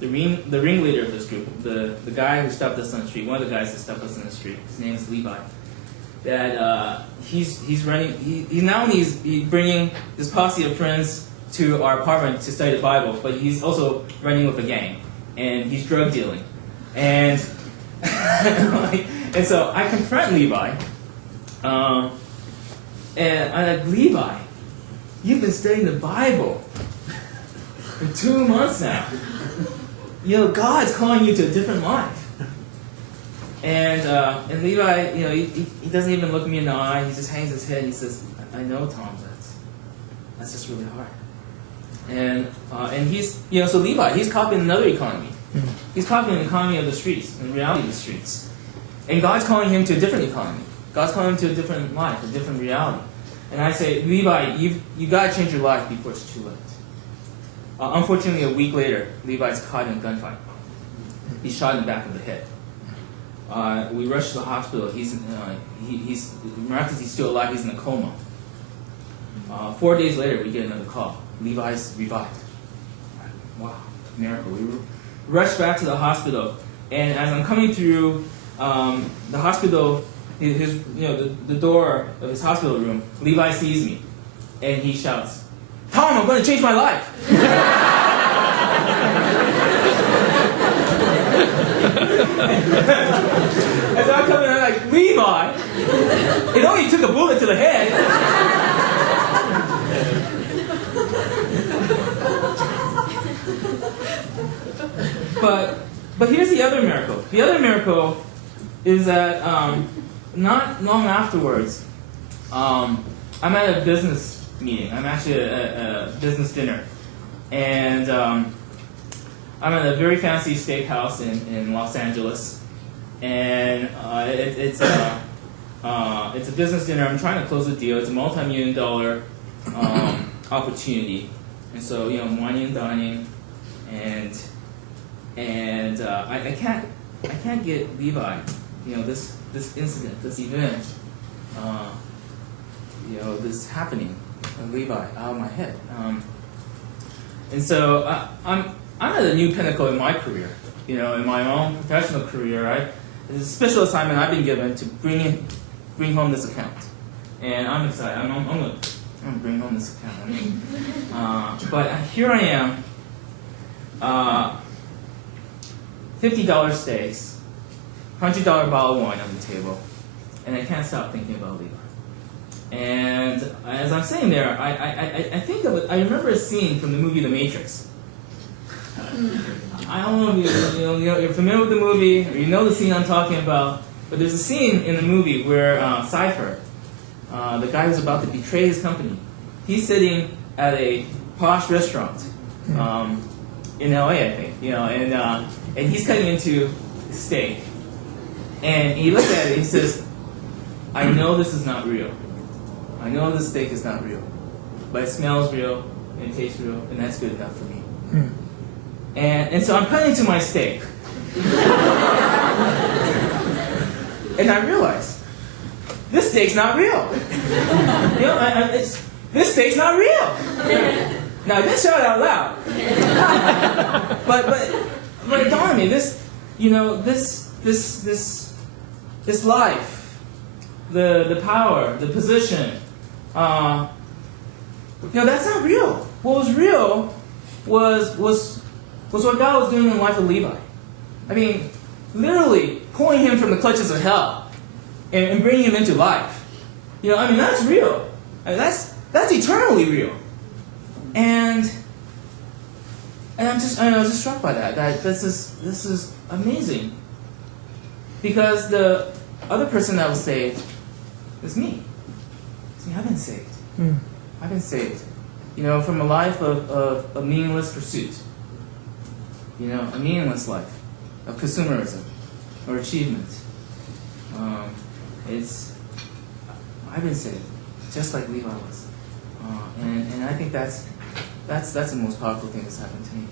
the ringleader of this group, the guy who stopped us on the street, one of the guys that stopped us on the street, his name is Levi. That he's bringing this posse of friends to our apartment to study the Bible, but he's also running with a gang, and he's drug dealing, and and so I confront Levi, and I'm like, Levi, you've been studying the Bible for 2 months now. God's calling you to a different life. And Levi, he doesn't even look me in the eye. He just hangs his head and he says, I know, Tom, that's just really hard. And he's, so Levi, he's copying another economy. He's copying the economy of the streets, the reality of the streets. And God's calling him to a different economy. God's calling him to a different life, a different reality. And I say, Levi, you got to change your life before it's too late. Unfortunately, a week later, Levi's caught in a gunfight. He's shot in the back of the head. We rushed to the hospital. He's miraculously still alive. He's in a coma. 4 days later, we get another call. Levi's revived. Wow, miracle. We rushed back to the hospital, and as I'm coming through the hospital, the door of his hospital room, Levi sees me, and he shouts, Tom, I'm going to change my life. And so I come in and I'm like, Levi, it only took a bullet to the head. But here's the other miracle. The other miracle is that not long afterwards, I'm at a business meeting. I'm actually at a business dinner. And I'm at a very fancy steakhouse in Los Angeles. And it's a business dinner. I'm trying to close a deal. It's a multi-million-dollar opportunity. And so, I'm whining and dining. And I can't get Levi, this incident, this event, this happening, Levi, out of my head. And so I'm at a new pinnacle in my career, in my own professional career. There's a special assignment I've been given to bring home this account, and I'm excited. I'm gonna bring home this account. But here I am, $50 steaks, $100 bottle of wine on the table, and I can't stop thinking about Levi. And as I'm sitting there, I think of it. I remember a scene from the movie The Matrix. I don't know if you're familiar with the movie or you know the scene I'm talking about, but there's a scene in the movie where Cypher, the guy who's about to betray his company, he's sitting at a posh restaurant in LA, I think, and he's cutting into steak, and he looks at it and he says, I know this is not real. I know this steak is not real, but it smells real, and it tastes real, and that's good enough for me. And so I'm cutting into my steak. And I realize, this steak's not real. This steak's not real. Now, I didn't shout it out loud. but it dawned on me, this life, the power, the position, that's not real. What was real was what God was doing in the life of Levi. I mean, literally pulling him from the clutches of hell and bringing him into life. That's real. That's eternally real. And I was just struck by that. That this is amazing. Because the other person that was saved is me. I've been saved. I've been saved. From a life of meaningless pursuit. A meaningless life of consumerism or achievement. I've been saved, just like Levi was. And I think that's the most powerful thing that's happened to me.